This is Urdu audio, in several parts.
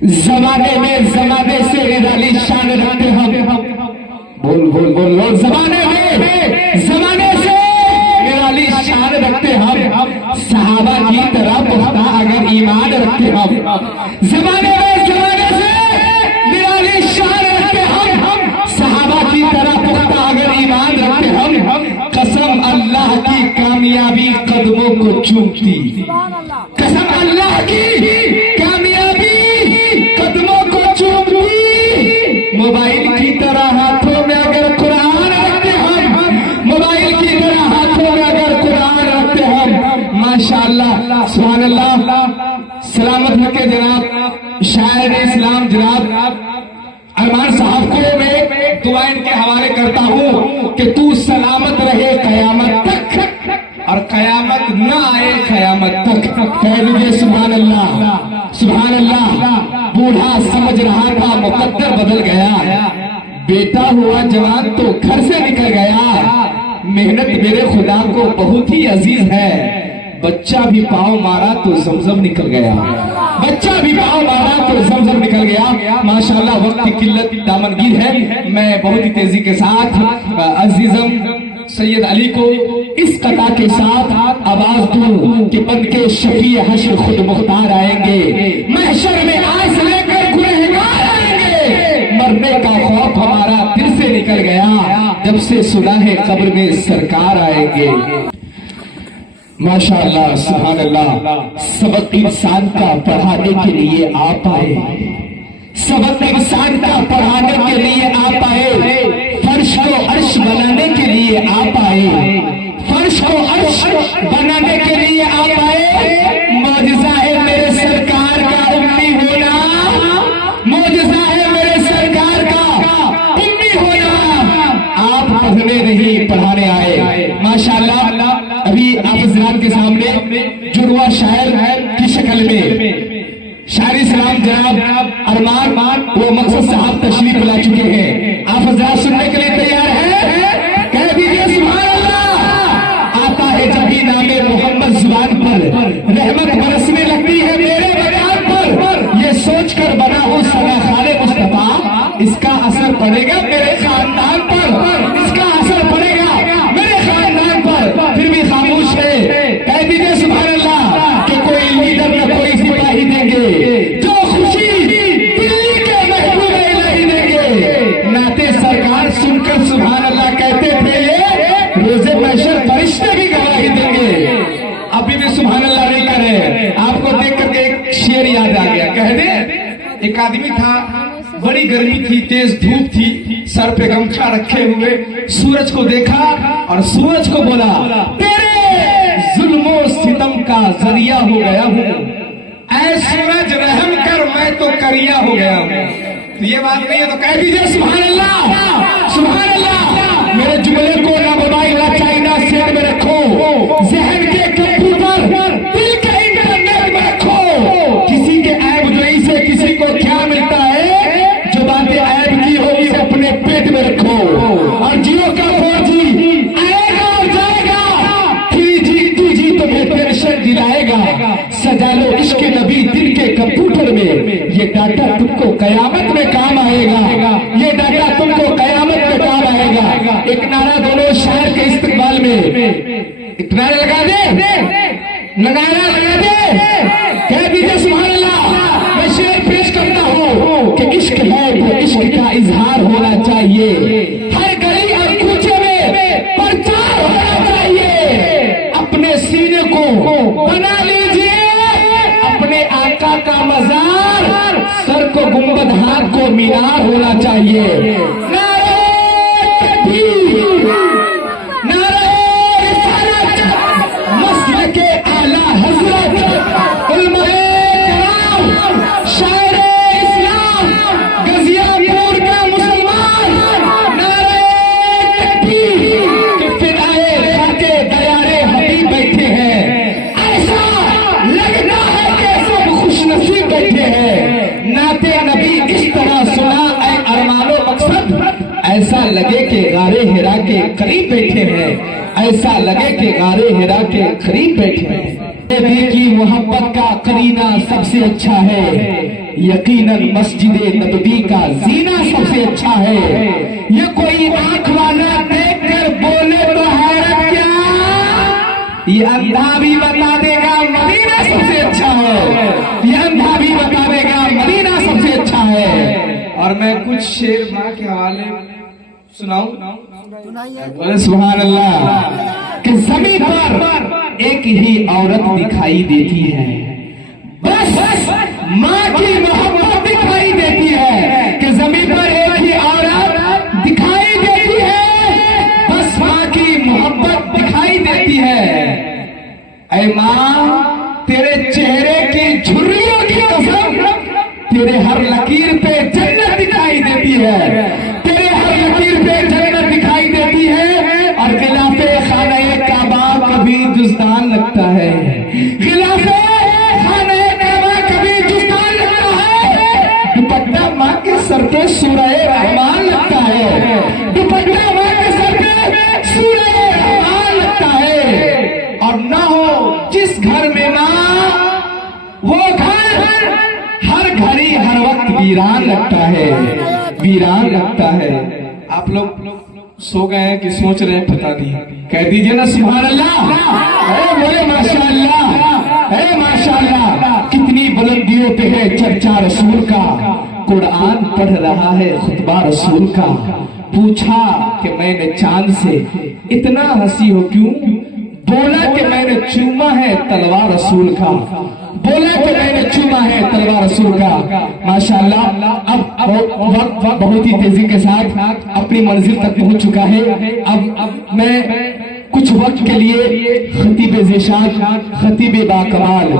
زمانے میں زمانے سے نرالی شان رکھتے ہم، بول بول بول لوگ، زمانے میں زمانے سے نرالی شان رکھتے ہم، صحابہ کی طرح پختہ اگر ایمان رکھتے ہم، زمانے میں زمانے سے نرالی شان رکھتے ہم، صحابہ کی طرح پختہ اگر ایمان رکھتے ہم، قسم اللہ کی کامیابی قدموں کو چومتی، قسم اللہ کی کامیابی قدموں کو چومتی، موبائل کی طرح ہاتھوں میں اگر قرآن رکھتے ہم، موبائل کی طرح ہاتھوں میں اگر قرآن رکھتے ہم، ماشاءاللہ سبحان اللہ، سلامت رکھے جناب شاعر اسلام جناب ارمان صاحب کو میں دعا ان کے حوالے کرتا ہوں کہ تو سلامت رہے قیامت تک، اور قیامت نہ آئے قیامت تک، کہہ دیجئے سبحان اللہ سبحان اللہ۔ بوڑھا سمجھ رہا تھا مقدر بدل گیا، بیٹا ہوا جوان تو گھر سے نکل گیا، محنت میرے خدا کو بہت ہی عزیز ہے، بچہ بھی پاؤں مارا تو زمزم نکل گیا، بچہ بھی پاؤں مارا تو زمزم نکل گیا۔ ماشاءاللہ وقت کی قلت دامنگیر ہے، میں بہت ہی تیزی کے ساتھ عزیزم سید علی کو اس قطع کے ساتھ آواز دوں کہ بن کے شفیع حشر خود مختار آئیں گے، محشر میں آس لے کر گنہگار آئیں گے، مرنے کا خوف ہمارا دل سے نکل گیا، جب سے سنا ہے قبر میں سرکار آئیں گے۔ ماشاءاللہ سبحان اللہ، سبق انسان کا پڑھانے کے لیے آپ آئے، سبق انسان کا پڑھانے کے لیے آپ آئے، فرش کو عرش بنانے کے لیے آپ آئے، فرش کو عرش بنانے کے لیے آپ آئے، معجزہ ہے میرے سرکار کا امی ہونا، معجزہ ہے میرے سرکار کا امی ہونا، آپ پڑھنے نہیں پڑھانے آئے۔ ماشاءاللہ ابھی آپ حضرات کے سامنے جڑوا شاعر کی شکل میں شاعر اسلام جناب ارمان وہ مقصد صاحب تشریف لا چکے ہیں، آپ حضرات سننے کے لیے تیار ہیں؟ کہہ دیجئے سبحان اللہ۔ آتا ہے جب بھی نام محمد زبان پر، رحمت برسنے لگتی ہے میرے بیان پر، یہ سوچ کر بنا ہوں سنا خالے مصطفیٰ، اس کا اثر پڑے گا میرے خاندان پر، اس کا اثر پڑے گا میرے خاندان پر، پھر بھی خاموش ہے۔ کہہ دیجئے سبحان اللہ کہ کوئی لیڈر نہ کوئی سپاہی دیں گے، جو خوشی دلی کے محبوب الہی دیں گے، نعت سرکار سن کر سبحان اللہ کہتے تھے، روزے محشر فرشتے بھی گواہی دیں گے۔ ابھی بھی سبحان اللہ نہیں کر رہے، آپ کو دیکھ کر ایک شعر یاد آ گیا، کہہ دیں ایک آدمی تھا، بڑی گرمی تھی، تیز دھوپ تھی، سر پہ گمچھا رکھے ہوئے سورج کو دیکھا اور سورج کو بولا، تیرے ظلم و ستم کا ذریعہ ہو گیا ہوں، اے سورج رحم کر میں تو کریا ہو گیا ہوں۔ تو یہ بات نہیں ہے تو کہہ دیجئے سبحان اللہ سبحان اللہ۔ میرے جملے کو نہ موبائل نہ چائنا سیٹ میں رکھو، ذہن کے کمپیوٹر دل کے انٹرنیٹ میں رکھو، کسی کے عیب جوئی سے کسی کو کیا ملتا ہے، جو باتیں عیب کی ہوگی اپنے پیٹ میں رکھو، اور جیو کا 4G آئے گا اور جائے گا، 3G تمہیں ٹینشن دلائے گا، سجا لو عشق نبی دل کے کمپیوٹر میں، یہ ڈاٹا تم کو قیامت میں کام آئے گا، یہ ڈاٹا تم کو قیامت میں کام آئے گا۔ ایک نعرہ دونوں شاعر کے استقبال میں، ایک نعرہ لگا دے، نعرہ لگا دے، کہہ دیجئے سبحان اللہ۔ میں شعر پیش کرتا ہوں کہ عشق ہے تو عشق کا اظہار ہونا چاہیے، ہر گلی اور کوچے میں پرچار ہونا چاہیے، اپنے سینے کو بنا لیجئے اپنے آقا کا مزار، سر کو گنبد ہاتھ کو مینار ہونا چاہیے۔ نعرہ تکبیر، نعرہ رسالت، مسلک اعلیٰ حضرت علماء کرام، شاعر اسلام غازی پور کا مسلمان، نعرہ تکبیر کہ فدائے خاک دیار حبیب بیٹھے ہیں، ایسا لگتا ہے کہ سب خوش نصیب بیٹھے ہیں، نعت نبی اس طرح سنا اے ارمان و مقصد، ایسا لگے کہ غار ہرا کے قریب بیٹھے ہیں، ایسا لگے کہ غار ہرا کے قریب بیٹھے ہیں۔ نبی کی محبت کا قرینہ سب سے اچھا ہے، یقیناً مسجد نبوی کا زینہ سب سے اچھا ہے۔ یہ کوئی آنکھ والا دیکھ کر بولے تو حیرت کیا، یہ اندھا بھی بتا دے گا مدینہ سب سے اچھا ہے، یہ اندھا بھی بتا دے گا مدینہ سب سے اچھا ہے۔ اور میں کچھ شعر ماں کے حوالے سناؤں؟ بولے سبحان اللہ۔ کہ زمین پر ایک ہی عورت دکھائی دیتی ہے، بس ماں کی محبت دکھائی دیتی ہے، کہ زمین پر ایک ہی عورت دکھائی دیتی ہے، بس ماں کی محبت دکھائی دیتی ہے۔ اے ماں تیرے چہرے کی جھریوں کی قسم، تیرے ہر لکیر پہ جنت دکھائی دیتی ہے، تیرے ہر لکیر پہ جنت دکھائی دیتی ہے۔ اور غلاف خانہ کعبہ کبھی جزدان لگتا ہے، غلاف خانہ کعبہ کبھی جزدان لگتا ہے، دوپٹہ ماں کے سر پہ سورہ رحمان لگتا ہے، دوپٹہ ماں کے سر پہ سورہ رحمان لگتا ہے۔ اور نہ ہو جس گھر میں ماں، وہ گھر ہر گھڑی ہر وقت ویران لگتا ہے، ویران لگتا ہے۔ آپ لوگ سو گئے ہیں کہ سوچ رہے ہیں پتہ نہیں؟ کہہ دیجئے نا سبحان اللہ، اے بولے ماشاء اللہ، اے ماشاء اللہ۔ کتنی بلندیوں پہ ہے چرچا رسول کا، قرآن پڑھ رہا ہے خطبہ رسول کا۔ پوچھا کہ میں نے چاند سے اتنا ہنسی ہو کیوں، بولا کہ میں نے چوما ہے تلوار رسول کا، بولا کہ میں نے چوما ہے تلوار رسول کا۔ ماشاءاللہ اب وقت بہت ہی تیزی کے ساتھ اپنی منزل تک پہنچ چکا ہے۔ اب میں کچھ وقت کے لیے خطیب ذیشان، خطیب باکمال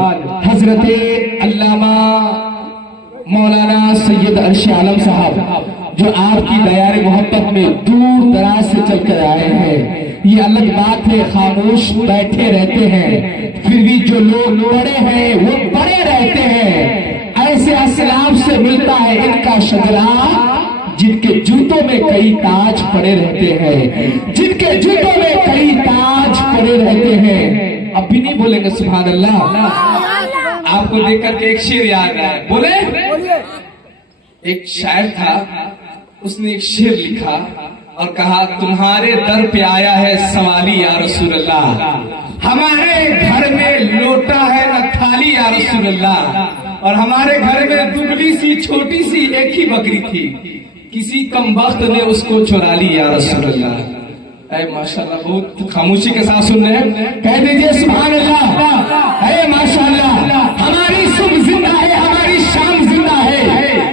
حضرت علامہ مولانا سید عرش عالم صاحب، جو آپ کی دیار محبت میں دور دراز سے چل کر آئے ہیں، یہ الگ بات ہے خاموش بیٹھے رہتے ہیں، پھر بھی جو لوگ بڑے ہیں وہ بڑے رہتے ہیں۔ ایسے اسلاف سے ملتا ہے ان کا شجرہ، جن کے جوتوں میں کئی تاج پڑے رہتے ہیں، جن کے جوتوں میں کئی تاج پڑے رہتے ہیں۔ اب بھی نہیں بولیں گے سبحان اللہ؟ آپ کو دیکھ کر کے ایک شعر یاد آیا، بولے؟ ایک شاعر تھا، اس نے ایک شعر لکھا اور کہا تمہارے در پہ آیا ہے سوالی یا رسول اللہ، ہمارے گھر میں لوٹا ہے نہ تھالی یا رسول اللہ، اور ہمارے گھر میں دبلی سی چھوٹی سی ایک ہی بکری تھی، کسی کم بخت نے اس کو چرا لی یا رسول اللہ۔ اے ماشاءاللہ بہت خاموشی کے ساتھ سن رہے ہیں، کہہ دیجئے سبحان اللہ۔ اے ماشاءاللہ ہماری صبح زندہ ہے، ہماری شام زندہ ہے،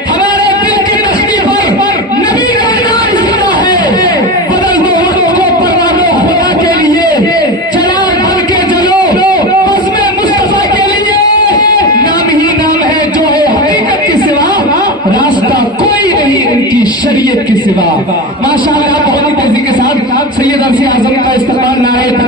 ہمارے دل کی تختی پر نبی کا نام زندہ ہے۔ بدل دو وقت کو پروا دو خدا کے لیے، چراغ بن کے جلو بزم مصطفیٰ کے لیے، نام ہی نام ہے جو ہے حقیقت کے سوا، راستہ کوئی نہیں ان کی شریعت کے سوا۔ ماشاءاللہ بہت ہی تیزی کے ساتھ سید عرش اعظم کا استقبال نعرہ